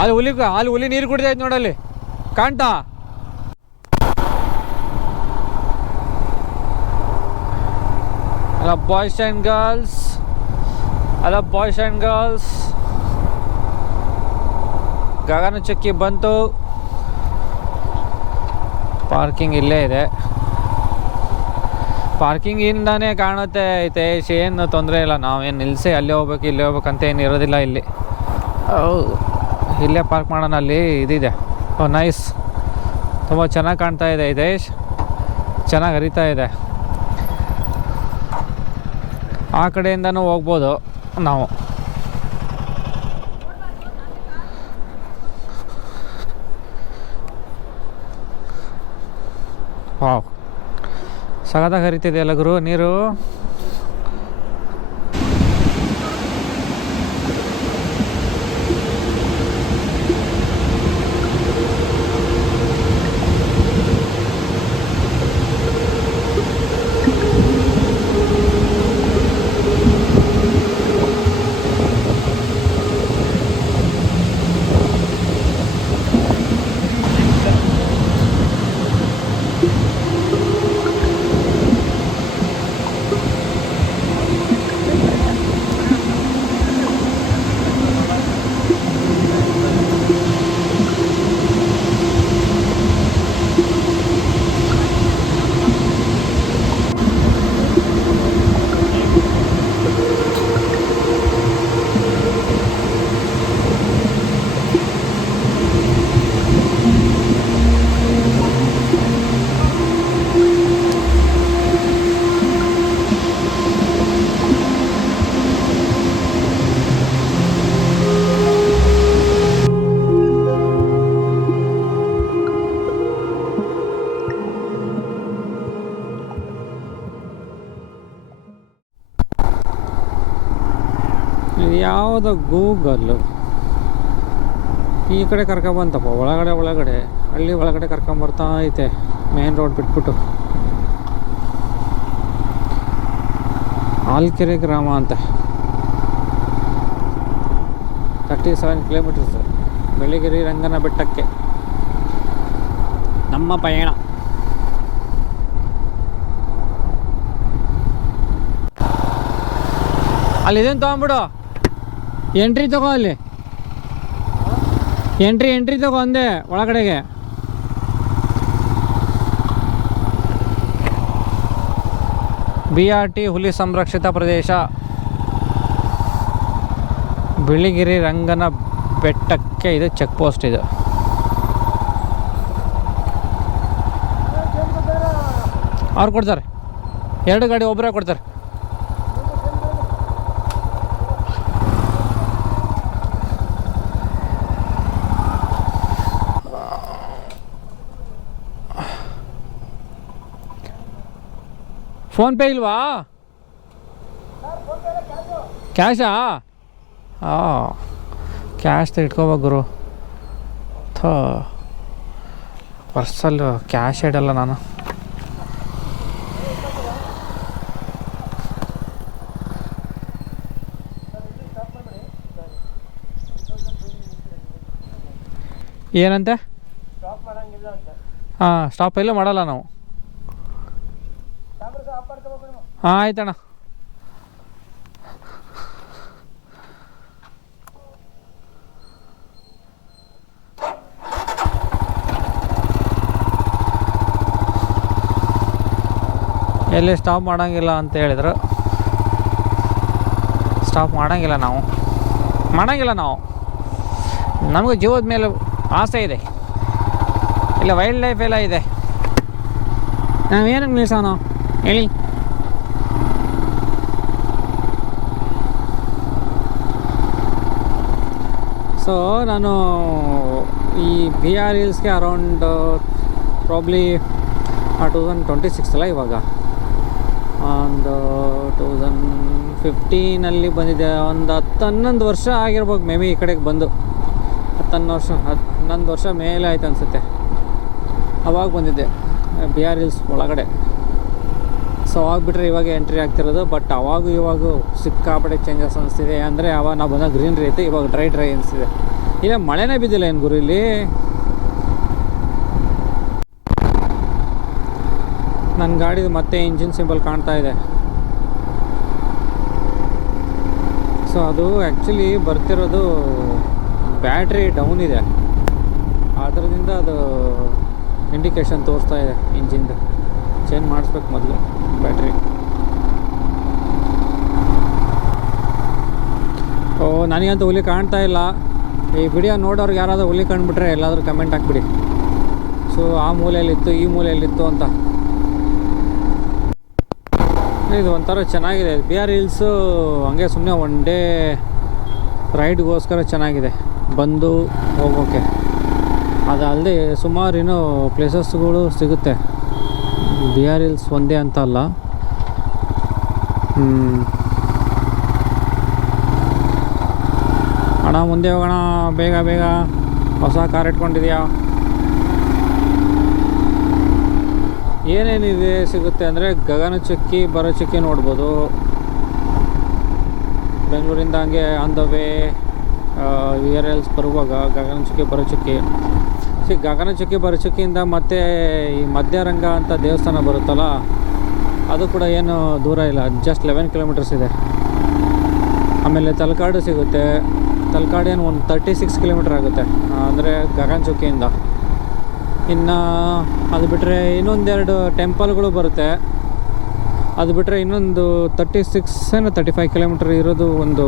ಅಲ್ಲಿ ಹುಲಿ ನೀರು ಕುಡಿದೈತೆ ನೋಡಲ್ಲಿ ಕಾಣ್ತಾ. ಬಾಯ್ಸ್ ಆ್ಯಂಡ್ ಗರ್ಲ್ಸ್ ಗಗನಚುಕ್ಕಿ ಬಂತು. ಪಾರ್ಕಿಂಗ್ ಇಲ್ಲೇ ಇದೆ. ಪಾರ್ಕಿಂಗಿಂದಾನೇ ಕಾಣುತ್ತೆ ಐತೆ, ಏನು ತೊಂದರೆ ಇಲ್ಲ. ನಾವೇನು ನಿಲ್ಲಿಸಿ ಅಲ್ಲೇ ಹೋಗ್ಬೇಕು ಇಲ್ಲೇ ಹೋಗ್ಬೇಕಂತ ಏನು ಇರೋದಿಲ್ಲ ಇಲ್ಲಿ. ಇಲ್ಲೇ ಪಾರ್ಕ್ ಮಾಡೋಣ. ಅಲ್ಲಿ ಇದಿದೆ. ನೈಸ್, ತುಂಬ ಚೆನ್ನಾಗಿ ಕಾಣ್ತಾ ಇದೆ. ಹಿತೇಶ್ ಚೆನ್ನಾಗಿ ಹರಿತಾ ಇದೆ. ಆ ಕಡೆಯಿಂದನೂ ಹೋಗ್ಬೋದು ನಾವು. ವಾವ್, ಸಗದಾಗಿ ಹರಿತಿದೆಯಲ್ಲ ಗುರು ನೀರು. ಯಾವುದೋ ಗೂಗಲ್ಲು ಈ ಕಡೆ ಕರ್ಕೊಂಬಂತಪ್ಪ. ಒಳಗಡೆ ಹಳ್ಳಿ ಒಳಗಡೆ ಕರ್ಕೊಂಬರ್ತಾ ಐತೆ. ಮೇನ್ ರೋಡ್ ಬಿಟ್ಬಿಟ್ಟು ಆಲ್ಕೆರೆ ಗ್ರಾಮ ಅಂತ. 37 ಕಿಲೋಮೀಟರ್ಸ್ ಬೆಳಗಿರಿ ರಂಗನ ಬೆಟ್ಟಕ್ಕೆ ನಮ್ಮ ಪಯಣ. ಅಲ್ಲಿದೇನು ತೊಗೊಂಬಿಡು, ಎಂಟ್ರಿ ತಗೋ. ಅಲ್ಲಿ ಎಂಟ್ರಿ ತಗೋ ಅಂದೆ ಒಳಗಡೆಗೆ. BRT ಹುಲಿ ಸಂರಕ್ಷಿತ ಪ್ರದೇಶ ಬಿಳಿಗಿರಿ ರಂಗನ ಬೆಟ್ಟಕ್ಕೆ ಇದು ಚೆಕ್ ಪೋಸ್ಟ್. ಇದು ಅವ್ರು ಕೊಡ್ತಾರೆ, 2 ಗಾಡಿ ಒಬ್ಬರೇ ಕೊಡ್ತಾರೆ. ಫೋನ್ ಪೇ ಇಲ್ವಾ? ಕ್ಯಾಶಾ? ಕ್ಯಾಶ್ ಇಟ್ಕೋಬೇಕು ಗುರು. ಪರ್ಸಲ್ಲಿ ಕ್ಯಾಶ್ ಇಡಲ್ಲ ನಾನು. ಏನಂತೆ? ಸ್ಟಾಪ್ ಎಲ್ಲೂ ಮಾಡಲ್ಲ ನಾವು. ಆಯ್ತಣ್ಣ. ಎಲ್ಲಿ ಸ್ಟಾಪ್ ಮಾಡೋಂಗಿಲ್ಲ ಅಂತ ಹೇಳಿದ್ರು. ಸ್ಟಾಪ್ ಮಾಡೋಂಗಿಲ್ಲ ನಾವು. ನಮಗೆ ಜೀವದ ಮೇಲೆ ಆಸೆ ಇದೆ, ಇಲ್ಲ ವೈಲ್ಡ್ ಲೈಫ್ ಎಲ್ಲ ಇದೆ. ನಾವೇನಕ್ಕೆ ನಿಲ್ಸೋಣ ಹೇಳಿ? ಸೊ ನಾನು ಈ BR ಹಿಲ್ಸ್ಗೆ ಅರೌಂಡ್ ಪ್ರಾಬ್ಲಿ 2026 ಅಲ್ಲ, ಇವಾಗ ಒಂದು 2015 ಬಂದಿದ್ದೆ. ಒಂದು 10-11 ವರ್ಷ ಆಗಿರ್ಬೋದು ಮೇ ಬಿ ಈ ಕಡೆಗೆ ಬಂದು. 11 ವರ್ಷ ಮೇಲೆ ಆಯ್ತು ಅನಿಸುತ್ತೆ. ಅವಾಗ ಬಂದಿದ್ದೆ BR ಹಿಲ್ಸ್ ಒಳಗಡೆ. ಸೊ ಅವಾಗ ಬಿಟ್ಟರೆ ಇವಾಗ ಎಂಟ್ರಿ ಆಗ್ತಿರೋದು. ಬಟ್ ಇವಾಗೂ ಸಿಕ್ಕಾಪಟ್ಟೆ ಚೇಂಜಸ್ ಅನಿಸ್ತಿದೆ. ಅಂದರೆ ಅವಾಗ ನಾವು ಬಂದಾಗ ಗ್ರೀನ್ರಿ ಐತೆ, ಇವಾಗ ಡ್ರೈ ಅನಿಸ್ತಿದೆ. ಇಲ್ಲ ಮಳೆನೇ ಬಿದ್ದಿಲ್ಲ ಏನು ಗುರು ಇಲ್ಲಿ. ನನ್ನ ಗಾಡಿದು ಮತ್ತೆ ಇಂಜಿನ್ ಸಿಂಬಲ್ ಕಾಣ್ತಾ ಇದೆ. ಸೊ ಅದು ಆ್ಯಕ್ಚುಲಿ ಬರ್ತಿರೋದು ಬ್ಯಾಟ್ರಿ ಡೌನ್ ಇದೆ, ಅದರಿಂದ ಅದು ಇಂಡಿಕೇಶನ್ ತೋರಿಸ್ತಾ ಇದೆ ಇಂಜಿನ್ದು. ಚೇಂಜ್ ಮಾಡಿಸ್ಬೇಕು ಮೊದಲು ಬ್ಯಾಟ್ರಿ. ಓ ನನಗಂತೂ ಹುಲಿ ಕಾಣ್ತಾ ಇಲ್ಲ. ಈ ವಿಡಿಯೋ ನೋಡೋರ್ಗೆ ಯಾರಾದರೂ ಹುಲಿ ಕಂಡುಬಿಟ್ರೆ ಎಲ್ಲಾದರೂ ಕಮೆಂಟ್ ಹಾಕ್ಬಿಡಿ. ಸೊ ಆ ಮೂಲೆಯಲ್ಲಿತ್ತು ಈ ಮೂಲೆಯಲ್ಲಿತ್ತು ಅಂತ. ಇದು ಒಂಥರ ಚೆನ್ನಾಗಿದೆ. ಬಿ ಆರ್ ಹಿಲ್ಸು ಹಂಗೆ ಸುಮ್ಮನೆ ಒನ್ ಡೇ ರೈಡ್ಗೋಸ್ಕರ ಚೆನ್ನಾಗಿದೆ, ಬಂದು ಹೋಗೋಕ್ಕೆ. ಅದಲ್ಲದೆ ಸುಮಾರು ಇನ್ನೂ ಪ್ಲೇಸಸ್ಗಳು ಸಿಗುತ್ತೆ. ಬಿ ಆರ್ ಹಿಲ್ಸ್ ಒಂದೇ ಅಂತ ಅಲ್ಲ. ಅಣ್ಣ ಮುಂದೆ ಹೋಗೋಣ, ಬೇಗ ಬೇಗ. ಹೊಸ ಕಾರ್ ಇಟ್ಕೊಂಡಿದ್ಯಾ? ಏನೇನಿದೆ ಸಿಗುತ್ತೆ ಅಂದರೆ ಗಗನಚುಕ್ಕಿ ಭರಚುಕ್ಕಿ ನೋಡ್ಬೋದು. ಬೆಂಗಳೂರಿಂದ ಹಂಗೆ on the way B R hills ಬರುವಾಗ ಗಗನಚುಕ್ಕಿ ಭರಚುಕ್ಕಿ ಗಗನಚುಕ್ಕಿ ಭರಚುಕ್ಕಿಯಿಂದ ಮತ್ತೆ ಈ ಮಧ್ಯರಂಗ ಅಂತ ದೇವಸ್ಥಾನ ಬರುತ್ತಲ್ಲ, ಅದು ಕೂಡ ಏನು ದೂರ ಇಲ್ಲ, ಜಸ್ಟ್ 11 ಕಿಲೋಮೀಟರ್ಸ್ ಇದೆ. ಆಮೇಲೆ ತಲಕಾಡು ಸಿಗುತ್ತೆ. ತಲಕಾಡು ಏನು ಒಂದು 36 ಕಿಲೋಮೀಟರ್ ಆಗುತ್ತೆ, ಅಂದರೆ ಗಗನಚುಕ್ಕಿಯಿಂದ. ಇನ್ನು ಅದು ಬಿಟ್ಟರೆ ಇನ್ನೊಂದೆರಡು ಟೆಂಪಲ್ಗಳು ಬರುತ್ತೆ. ಅದು ಬಿಟ್ಟರೆ ಇನ್ನೊಂದು 35 ಕಿಲೋಮೀಟರ್ ಇರೋದು ಒಂದು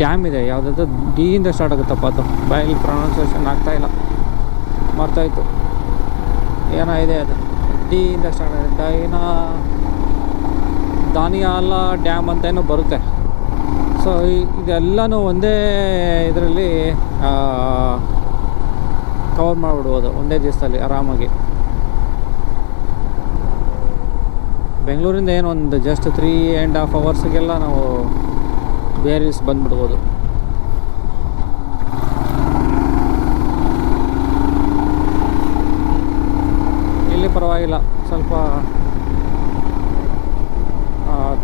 ಡ್ಯಾಮ್ ಇದೆ. ಯಾವುದಾದ್ರು ಡಿಯಿಂದ ಸ್ಟಾರ್ಟ್ ಆಗುತ್ತಪ್ಪ, ಅದು ಬಾಯಲ್ಲಿ ಪ್ರೊನೌನ್ಸಿಯೇಷನ್ ಆಗ್ತಾಯಿಲ್ಲ, ಮರ್ತಾಯಿತು. ಏನೋ ಇದೆ ಅದು, ಡಿಯಿಂದ ಸ್ಟಾರ್ಟ್ ಆಗುತ್ತೆ. ದಾನಿಯಾಲ ಡ್ಯಾಮ್ ಅಂತ ಏನೋ ಬರುತ್ತೆ. ಸೊ ಇದೆಲ್ಲನೂ ಒಂದೇ ಇದರಲ್ಲಿ ಕವರ್ ಮಾಡಿಬಿಡ್ಬೋದು ಒಂದೇ ದಿವಸದಲ್ಲಿ ಆರಾಮಾಗಿ. ಬೆಂಗಳೂರಿಂದ ಏನು ಒಂದು ಜಸ್ಟ್ 3.5 ಅವರ್ಸ್ಗೆಲ್ಲ ನಾವು ಬಿ ಆರ್ ಹಿಲ್ಸ್ ಬಂದುಬಿಡ್ಬೋದು. ಇಲ್ಲಿ ಪರವಾಗಿಲ್ಲ, ಸ್ವಲ್ಪ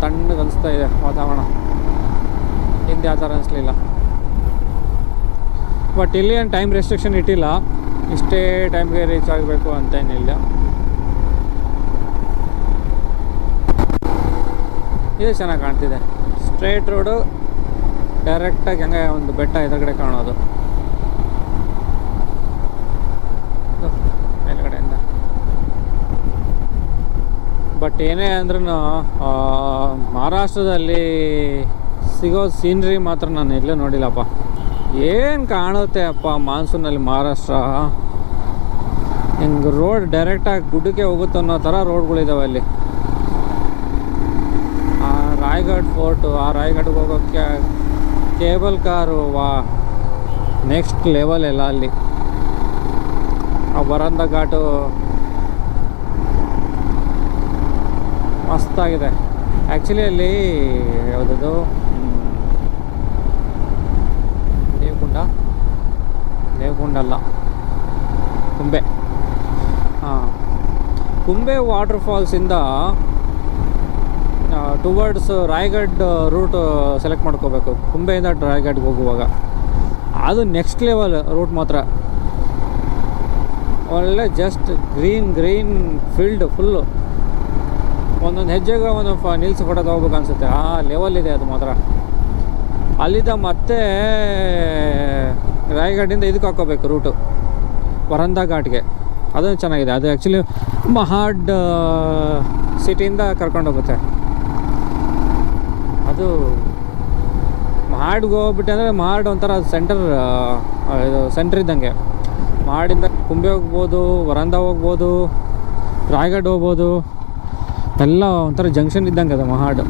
ತಣ್ಣಗೆ ಅನಿಸ್ತಾ ಇದೆ ವಾತಾವರಣ. ಹಿಂದೆ ಆ ಥರ ಅನಿಸ್ಲಿಲ್ಲ. ಬಟ್ ಇಲ್ಲಿ ಏನು ಟೈಮ್ ರೆಸ್ಟ್ರಿಕ್ಷನ್ ಇಟ್ಟಿಲ್ಲ, ಇಷ್ಟೇ ಟೈಮ್ಗೆ ರೀಚ್ ಆಗಬೇಕು ಅಂತ ಏನಿಲ್ಲ. ಇದು ಚೆನ್ನಾಗಿ ಕಾಣ್ತಿದೆ. ಸ್ಟ್ರೇಟ್ ರೋಡು, ಡೈರೆಕ್ಟಾಗಿ ಹಂಗೆ ಒಂದು ಬೆಟ್ಟ ಎದುರುಗಡೆ ಕಾಣೋದು ಮೇಲ್ಗಡೆಯಿಂದ. ಬಟ್ ಏನೇ ಅಂದ್ರೂ ಮಹಾರಾಷ್ಟ್ರದಲ್ಲಿ ಸಿಗೋ ಸೀನ್ರಿ ಮಾತ್ರ ನಾನು ಎಲ್ಲೂ ನೋಡಿಲ್ಲಪ್ಪ. ಏನು ಕಾಣುತ್ತೆ ಅಪ್ಪ ಮಾನ್ಸೂನಲ್ಲಿ ಮಹಾರಾಷ್ಟ್ರ. ಹಿಂಗೆ ರೋಡ್ ಡೈರೆಕ್ಟಾಗಿ ಗುಡ್ಡಕ್ಕೆ ಹೋಗುತ್ತೆ ಅನ್ನೋ ಥರ ರೋಡ್ಗಳಿದ್ದಾವೆ ಅಲ್ಲಿ. ಆ ರಾಯ್ಗಢ್ ಫೋರ್ಟು, ಆ ರಾಯ್ಗಢ್ಗೆ ಹೋಗೋಕ್ಕೆ ಕೇಬಲ್ ಕಾರು, ವಾ ನೆಕ್ಸ್ಟ್ ಲೆವೆಲ್ ಎಲ್ಲ ಅಲ್ಲಿ. ಆ ವರಂದ ಘಾಟು ಮಸ್ತಾಗಿದೆ. ಆ್ಯಕ್ಚುಲಿ ಅಲ್ಲಿ ಯಾವುದದು ದೇವಕುಂಡ ಅಲ್ಲ, ಕುಂಬೆ. ಕುಂಬೆ ವಾಟರ್ ಫಾಲ್ಸಿಂದ ಟುವರ್ಡ್ಸ್ ರಾಯ್ಗಢ್ ರೂಟ್ ಸೆಲೆಕ್ಟ್ ಮಾಡ್ಕೋಬೇಕು. ಕುಂಬೆಯಿಂದ ರಾಯ್ಗಢ್ಗೆ ಹೋಗುವಾಗ ಅದು ನೆಕ್ಸ್ಟ್ ಲೆವೆಲ್ ರೂಟ್ ಮಾತ್ರ. ಒಳ್ಳೆ ಜಸ್ಟ್ ಗ್ರೀನ್ ಫೀಲ್ಡ್ ಫುಲ್ಲು. ಒಂದೊಂದು ಹೆಜ್ಜೆಗೆ ಒಂದೊಂದು ನಿಲ್ಸಿ ಫೋಟೋ ಹೋಗ್ಬೇಕು ಅನಿಸುತ್ತೆ, ಆ ಲೆವೆಲ್ ಇದೆ ಅದು ಮಾತ್ರ. ಅಲ್ಲಿದ್ದ ಮತ್ತೆ ರಾಯ್ಗಢಿಂದ ಇದಕ್ಕೆ ಹಾಕೋಬೇಕು ರೂಟು, ವರಂದ ಘಾಟ್ಗೆ. ಅದು ಚೆನ್ನಾಗಿದೆ. ಅದು ಆ್ಯಕ್ಚುಲಿ ಮಹಾಡ್ ಸಿಟಿಯಿಂದ ಕರ್ಕೊಂಡೋಗುತ್ತೆ. ಅದು ಮಹಾಡ್ಗೆ ಹೋಗ್ಬಿಟ್ಟೆ ಅಂದರೆ ಮಹಾಡ್ ಒಂಥರ ಇದು ಸೆಂಟರ್ ಇದ್ದಂಗೆ. ಮಹಾಡಿಂದ ಕುಂಬೆ ಹೋಗ್ಬೋದು, ವರಂದ ಹೋಗ್ಬೋದು, ರಾಯ್ಗಢ್ ಹೋಗ್ಬೋದು. ಎಲ್ಲ ಒಂಥರ ಜಂಕ್ಷನ್ ಇದ್ದಂಗೆ ಅದು ಮಹಾಡ್.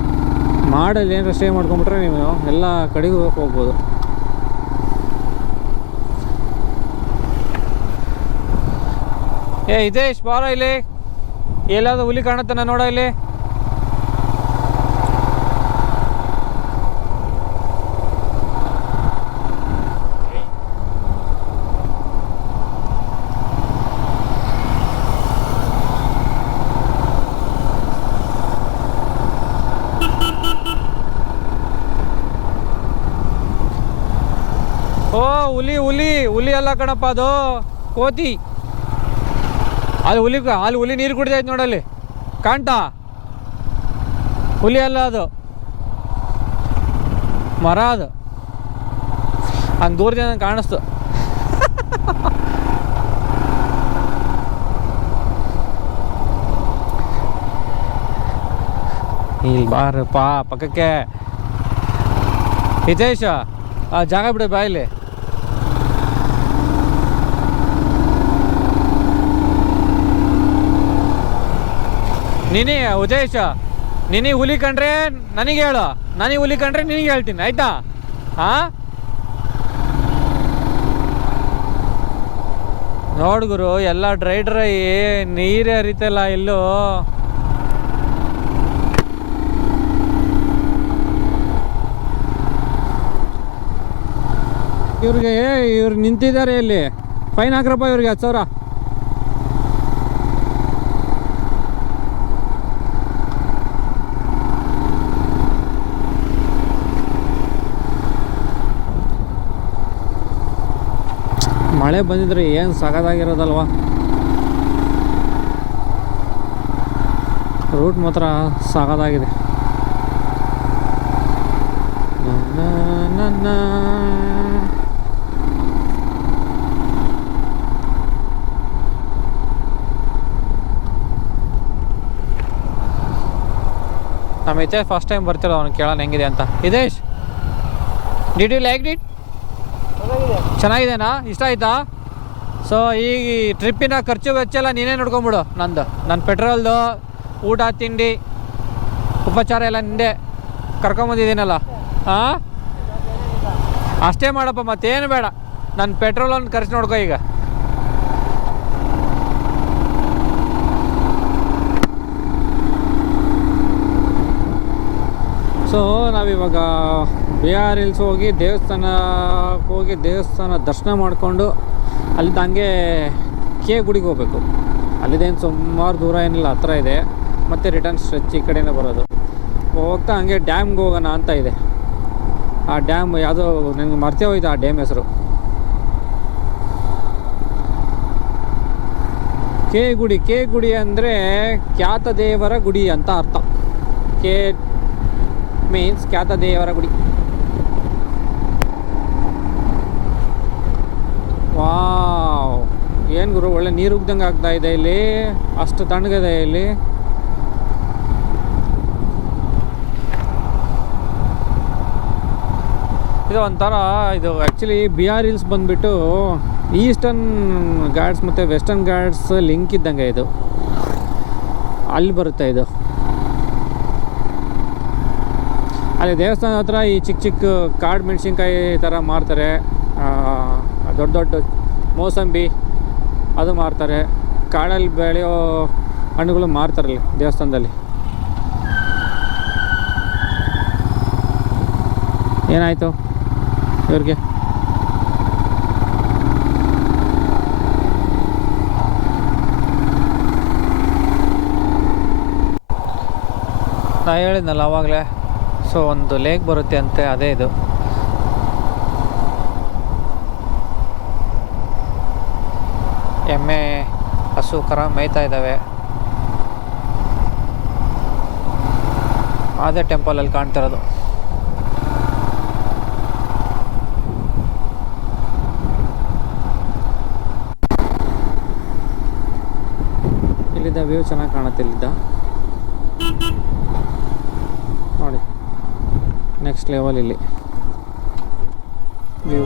ಮಾಡಲ್ಲಿ ಏನಾರ ಸ್ಟೇ ಮಾಡ್ಕೊಂಬಿಟ್ರೆ ನೀವು ಎಲ್ಲ ಕಡೆಗೂ ಹೋಗ್ಬೋದು. ಹಿತೇಶ್ ಬಾರ ಇಲ್ಲಿ, ಎಲ್ಲಾದ್ರೂ ಹುಲಿ ಕಾಣುತ್ತಾನ ನೋಡ ಇಲ್ಲಿ. ಹುಲಿ ಹುಲಿ ಹುಲಿ ಅಲ್ಲ ಕಣಪ್ಪ, ಅದು ಕೋತಿ. ಅಲ್ಲಿ ಹುಲಿ ನೀರು ಕುಡಿದೈತೆ ನೋಡಲ್ಲಿ, ಕಾಣ್ತಾ? ಹುಲಿ ಅಲ್ಲ ಅದು, ಮರ ಅದು. ಹಂಗೆ ದೂರದಿಂದ ಕಾಣಿಸ್ತು. ಇಲ್ಲಿ ಬಾರಪ್ಪ ಪಕ್ಕಕ್ಕೆ. ಹಿತೇಶ, ಆ ಜಾಗ ಬಿಡು ಬಾಯಲ್ಲಿ. ನೀನೇ ಉದೇಶ, ನೀನೇ ಹುಲಿ ಕಂಡ್ರೆ ನನಗೆ ಹೇಳು, ನನಗೆ ಹುಲಿ ಕಂಡ್ರೆ ನಿನಗೆ ಹೇಳ್ತೀನಿ, ಆಯ್ತಾ? ಹಾಂ, ನೋಡ್ಗುರು ಎಲ್ಲ ಡ್ರೈ ನೀರೇ ಹರಿತಲ್ಲ ಎಲ್ಲೂ. ಇವ್ರು ನಿಂತಿದ್ದಾರೆ ಇಲ್ಲಿ, ಫೈನ್ ಹಾಕ್ರಪ್ಪ ಇವ್ರಿಗೆ 10,000. ಮಳೆ ಬಂದಿದ್ರೆ ಏನು ಸಗದಾಗಿರೋದಲ್ವಾ. ರೂಟ್ ಮಾತ್ರ ಸಗದಾಗಿದೆ. ನನ್ನ ನಮ್ಮ ಹಿತೇಶ್ ಫಸ್ಟ್ ಟೈಮ್ ಬರ್ತಿರೋ, ಅವ್ನು ಕೇಳೋಣ ಹೆಂಗಿದೆ ಅಂತ. Hitesh, did you like it? ಚೆನ್ನಾಗಿದೆನಾ? ಇಷ್ಟ ಆಯ್ತಾ? ಸೊ ಈ ಟ್ರಿಪ್ಪಿನ ಖರ್ಚು ವೆಚ್ಚ ಎಲ್ಲ ನೀನೇ ನೋಡ್ಕೊಂಬಿಡು. ನನ್ನ ಪೆಟ್ರೋಲ್ದು, ಊಟ ತಿಂಡಿ ಉಪಚಾರ ಎಲ್ಲ ನಿಂದೆ ಕರ್ಕೊಂಬಂದಿದ್ದೀನಲ್ಲ. ಹಾಂ, ಅಷ್ಟೇ ಮಾಡಪ್ಪ, ಮತ್ತೇನು ಬೇಡ. ನನ್ನ ಪೆಟ್ರೋಲನ್ನು ಖರ್ಚು ನೋಡ್ಕೊ ಈಗ. ಸೊ ನಾವಿವಾಗ BR ಹಿಲ್ಸ್ ಹೋಗಿ ದೇವಸ್ಥಾನ ದರ್ಶನ ಮಾಡಿಕೊಂಡು ಅಲ್ಲಿಂದ ಹಂಗೆ ಕೆ ಗುಡಿಗೆ ಹೋಗ್ಬೇಕು. ಅಲ್ಲಿದೇನು ಸುಮಾರು ದೂರ ಏನಿಲ್ಲ, ಹತ್ರ ಇದೆ. ಮತ್ತು ರಿಟರ್ನ್ ಸ್ಟ್ರೆಚ್ ಈ ಕಡೆನೇ ಬರೋದು. ಹೋಗ್ತಾ ಹಂಗೆ ಡ್ಯಾಮ್ಗೆ ಹೋಗೋಣ ಅಂತ ಇದೆ. ಆ ಡ್ಯಾಮ್ ಯಾವುದೋ ನನಗೆ ಮರ್ತೇ ಹೋಯ್ತು, ಆ ಡ್ಯಾಮ್ ಹೆಸರು. ಕೆ ಗುಡಿ ಅಂದರೆ ಖ್ಯಾತ ದೇವರ ಗುಡಿ ಅಂತ ಅರ್ಥ. ಕೆ ಮೀನ್ಸ್ ಖ್ಯಾತ ದೇವರ ಗುಡಿ. ವಾವ್, ಏನು ಗುರು, ಒಳ್ಳೆ ನೀರು ಉಗ್ದಂಗೆ ಆಗ್ತಾ ಇದೆ ಇಲ್ಲಿ, ಅಷ್ಟು ತಣ್ಣಗಿದೆ ಇಲ್ಲಿ. ಇದು ಒಂಥರ, ಇದು ಆ್ಯಕ್ಚುಲಿ BR ಹಿಲ್ಸ್ ಬಂದುಬಿಟ್ಟು ಈಸ್ಟರ್ನ್ ಘಾಟ್ಸ್ ಮತ್ತು ವೆಸ್ಟರ್ನ್ ಘಾಟ್ಸ್ ಲಿಂಕ್ ಇದ್ದಂಗೆ ಇದು. ಅಲ್ಲಿ ಬರುತ್ತೆ ಇದು. ಅಲ್ಲಿ ದೇವಸ್ಥಾನ ಹತ್ರ ಈ ಚಿಕ್ಕ ಕಾಡು ಮೆಣಸಿನ್ಕಾಯಿ ಥರ ಮಾರ್ತಾರೆ. ದೊಡ್ಡ ಮೋಸಂಬಿ ಅದು ಮಾರ್ತಾರೆ. ಕಾಡಲ್ಲಿ ಬೆಳೆಯೋ ಹಣ್ಣುಗಳು ಮಾರ್ತಾರಲ್ಲಿ ದೇವಸ್ಥಾನದಲ್ಲಿ. ಏನಾಯಿತು ಇವ್ರಿಗೆ? ನಾ ಹೇಳಿದ್ನಲ್ಲ ಆವಾಗಲೇ. ಸೊ ಒಂದು ಲೇಕ್ ಬರುತ್ತೆ ಅಂತೆ, ಅದೇ ಇದು. ಎಮ್ಮೆ ಹಸು ಕರ ಮೇಯ್ತಾ ಇದ್ದಾವೆ. ಅದೇ ಟೆಂಪಲಲ್ಲಿ ಕಾಣ್ತಿರೋದು. ಇಲ್ಲಿದ್ದ ವ್ಯೂ ಚೆನ್ನಾಗಿ ಕಾಣುತ್ತೆ. ಇಲ್ಲಿದ್ದ ನೋಡಿ, ನೆಕ್ಸ್ಟ್ ಲೆವೆಲ್ ಇಲ್ಲಿ ವ್ಯೂ.